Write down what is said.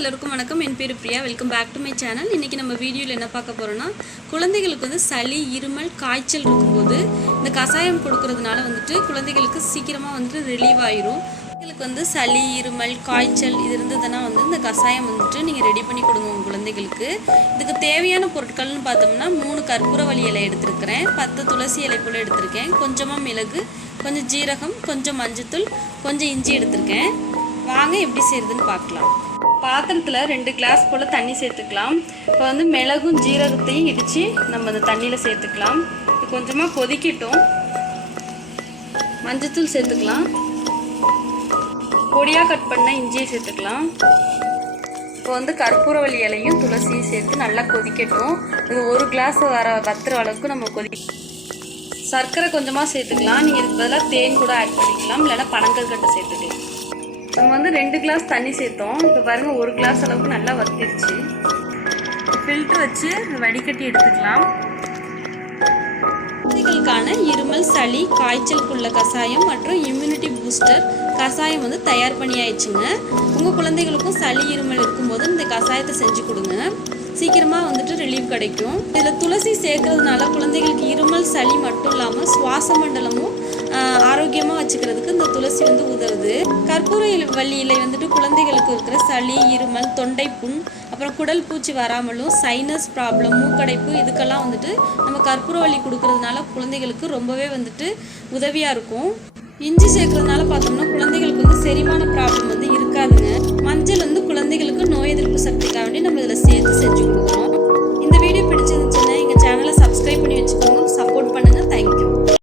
எல்லாருக்கும் வணக்கம். என் பேர் Priya. Welcome back to my channel. இன்றைக்கி நம்ம வீடியோவில் என்ன பார்க்க போகிறோன்னா, குழந்தைகளுக்கு வந்து சளி, இருமல், காய்ச்சல் இருக்கும்போது இந்த கஷாயம் கொடுக்கறதுனால வந்துட்டு குழந்தைகளுக்கு சீக்கிரமாக வந்துட்டு ரிலீவ் ஆயிரும். குழந்தைகளுக்கு வந்து சளி, இருமல், காய்ச்சல் இது இருந்ததுன்னா வந்து இந்த கஷாயம் வந்துட்டு நீங்கள் ரெடி பண்ணி கொடுங்க உங்கள் குழந்தைகளுக்கு. இதுக்கு தேவையான பொருட்கள்னு பார்த்தோம்னா 3 கற்பூரவள்ளி இலை எடுத்துருக்கிறேன், 10 துளசி இலை போல் எடுத்திருக்கேன், கொஞ்சமாக மிளகு, கொஞ்சம் ஜீரகம், கொஞ்சம் மஞ்சத்தூள், கொஞ்சம் இஞ்சி எடுத்திருக்கேன். வாங்க எப்படி செய்கிறதுன்னு பார்க்கலாம். பாத்திரத்தில் 2 கிளாஸ் போல் தண்ணி சேர்த்துக்கலாம். இப்போ வந்து மிளகும் ஜீரகத்தையும் இடித்து நம்ம அந்த தண்ணியில் சேர்த்துக்கலாம். இது கொஞ்சமாக கொதிக்கட்டும். மஞ்சத்தூள் சேர்த்துக்கலாம். பொடியாக கட் பண்ண இஞ்சியை சேர்த்துக்கலாம். இப்போ வந்து கற்பூரவள்ளி இலையும் துளசியும் சேர்த்து நல்லா கொதிக்கட்டும். இது 1 கிளாஸ் வத்துற அளவுக்கு நம்ம சர்க்கரை கொஞ்சமாக சேர்த்துக்கலாம். நீங்கள் இதுக்கு பதிலாக தேன் கூட ஆட் பண்ணிக்கலாம், இல்லைன்னா பனங்கற்கண்டு சேர்த்துக்கலாம். நம்ம வந்து 2 கிளாஸ் தண்ணி சேர்த்தோம். இப்போ பாருங்கள் 1 கிளாஸ் அளவுக்கு நல்லா வத்திருச்சு. ஃபில்டர் வச்சு வடிகட்டி எடுத்துக்கலாம். குழந்தைகளுக்கான இருமல், சளி, காய்ச்சலுக்குள்ள கஷாயம் மற்றும் இம்யூனிட்டி பூஸ்டர் கஷாயம் வந்து தயார் பண்ணி ஆயிடுச்சுங்க. உங்கள் குழந்தைகளுக்கும் சளி, இருமல் இருக்கும்போது இந்த கஷாயத்தை செஞ்சு கொடுங்க. சீக்கிரமாக வந்துட்டு ரிலீவ் கிடைக்கும். இதில் துளசி சேர்க்கறதுனால குழந்தைகளுக்கு இருமல், சளி மட்டும் இல்லாமல் சுவாச மண்டலமும் ஆரோக்கியமாக வச்சுக்கிறதுக்கு இந்த துளசி வந்து உதவுது. கற்பூரவள்ளி இலை வந்துட்டு குழந்தைகளுக்கு இருக்கிற சளி, இருமல், தொண்டை புண், அப்புறம் குடல் பூச்சி வராமலும், சைனஸ் ப்ராப்ளம், மூக்கடைப்பு இதுக்கெல்லாம் வந்துட்டு நம்ம கற்பூரவள்ளி கொடுக்கறதுனால குழந்தைகளுக்கு ரொம்பவே வந்துட்டு உதவியாக இருக்கும். இஞ்சி சேர்க்கறதுனால பார்த்தோம்னா குழந்தைகளுக்கு வந்து செரிமான ப்ராப்ளம் வந்து இருக்காதுங்க. மஞ்சள் வந்து குழந்தைகளுக்கு நோய் எதிர்ப்பு சக்திக்காக வேண்டி நம்ம இதில் சேர்த்து செஞ்சு கொடுக்குறோம். இந்த வீடியோ பிடிச்சிருந்துச்சுன்னா எங்கள் சேனலை சப்ஸ்கிரைப் பண்ணி வச்சுக்கோங்க. சப்போர்ட் பண்ணுங்கள். தேங்க்யூ.